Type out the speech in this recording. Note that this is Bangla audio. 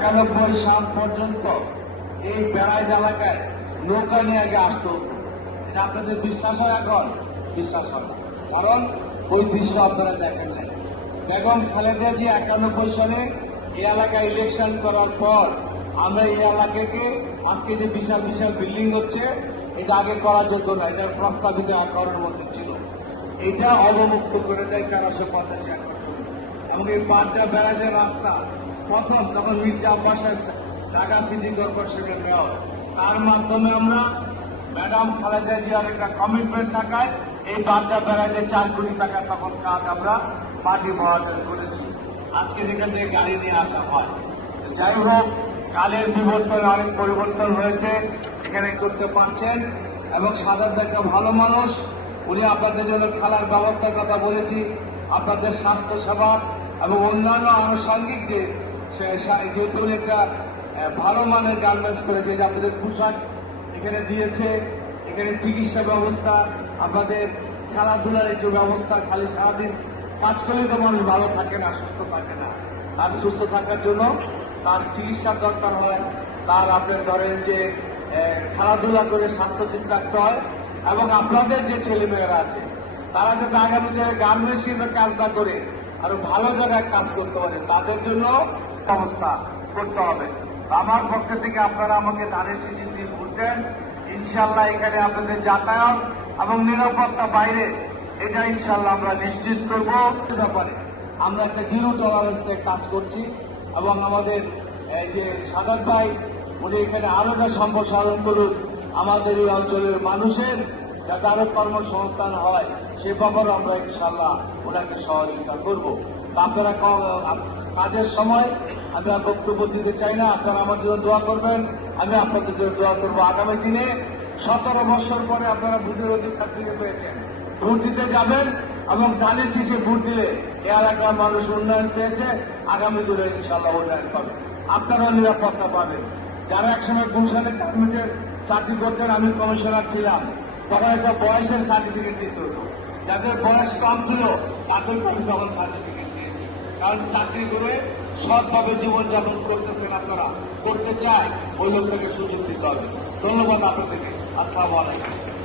একানব্বই সাল পর্যন্ত এই বেড়াই এলাকায় নৌকা নিয়ে আগে আসতো। এটা আপনাদের বিশ্বাস হয় এখন বিশ্বাস হয় কারণ ওই দৃশ্য আপনারা দেখেন নাই। বেগম খালেদা জি একানব্বই সালে এই এলাকায় ইলেকশন করার পর আমরা এই এলাকাকে আজকে যে বিশাল বিশাল বিল্ডিং হচ্ছে, এটা আগে করা যেত না। এটা প্রস্তাবিত একরের মধ্যে ছিল। এটা অবমুক্ত করে দেয় তেরোশো পঁচাশি একর এবং এই পাঁচটা বেড়াদের রাস্তা প্রথম যখন মির্জা আব্বাসের ঢাকা সিটি কর্পোরেশনের মেয়র তার মাধ্যমে আমরা ম্যাডাম খালেদা জিয়ার একটা কমিটমেন্ট থাকায় এই বাড্ডা বেড়াইতে চার কোটি টাকা তখন কাজ আমরা মাটি মহাজন করেছি। আজকে যেখান থেকে গাড়ি নিয়ে আসা হয়। যাই হোক, কালের বিবর্তন অনেক পরিবর্তন হয়েছে, এখানে করতে পারছেন। এবং সাধারণ একটা ভালো মানুষ, উনি আপনাদের জন্য খেলার ব্যবস্থার কথা বলেছি, আপনাদের স্বাস্থ্য সেবা এবং অন্যান্য আনুষঙ্গিক যে যেহেতু একটা ভালো মানের গার্মেন্টস করেছে যে আপনাদের পোশাক এখানে দিয়েছে, এখানে চিকিৎসা ব্যবস্থা, আপনাদের খেলাধুলার একটু ব্যবস্থা, খালি সারাদিন কাজ করলেই তো মানুষ ভালো থাকে না, সুস্থ থাকে না। আর সুস্থ থাকার জন্য তার চিকিৎসার দরকার হয়, তার আপনার ধরেন যে খেলাধুলা করে স্বাস্থ্য ঠিক রাখতে হয়, এবং আপনাদের যে ছেলেমেয়েরা আছে, তারা যাতে আগামী দিনে গার্মেন্টস কাজ না করে আরও ভালো জায়গায় কাজ করতে পারে, তাদের জন্য ব্যবস্থা করতে হবে। আমার পক্ষ থেকে আপনারা আমাকে ধানের শিশির দিয়ে দেন ইনশাল্লাহ এখানে আপনাদের যাতায়াত এবং নিরাপত্তা বাইরে, এটা ইনশাল্লাহ আমরা নিশ্চিত করব। ব্যাপারে আমরা একটা জিরো টলারেন্সে কাজ করছি এবং আমাদের, এই যে সাদাত ভাই, উনি এখানে আরও সম্প্রসারণ করুন। আমাদের এই অঞ্চলের মানুষের যাতে আরও কর্মসংস্থান হয়, সে ব্যাপারে আমরা ইনশাল্লাহ ওনাকে সহযোগিতা করব। আপনারা কাজের সময় আমি আর বক্তব্য দিতে চাই না, আপনারা আমার জন্য দোয়া করবেন, আমি আপনাদের জন্য দোয়া করব। আগামী দিনে সতেরো বছর পরে আপনারা ভোটের অধিকার ফিরে পেয়েছেন ভোট দিতে যাবেন এবং ধানের শীষে ভোট দিলে এলাকার মানুষ উন্নয়ন পেয়েছে। আগামী দিনে ইনশাল্লাহ উন্নয়ন পাবে। আপনারাও নিরাপত্তা পাবেন। যারা একসময় গুলশানের কর্মীদের চাকরি করতেন, আমি কমিশনার ছিলাম। তখন একটা বয়সের সার্টিফিকেট দিতে হতো। যাদের বয়স কম ছিল তাদেরকে আমি তখন সার্টিফিকেট দিয়েছি। কারণ চাকরি করে সৎভাবে জীবনযাপন করতে করতেছেন আপনারা করতে চায়, ওই লোকটাকে সুযোগ দিতে হবে। ধন্যবাদ আপনাদেরকে। আসসালামু আলাইকুম।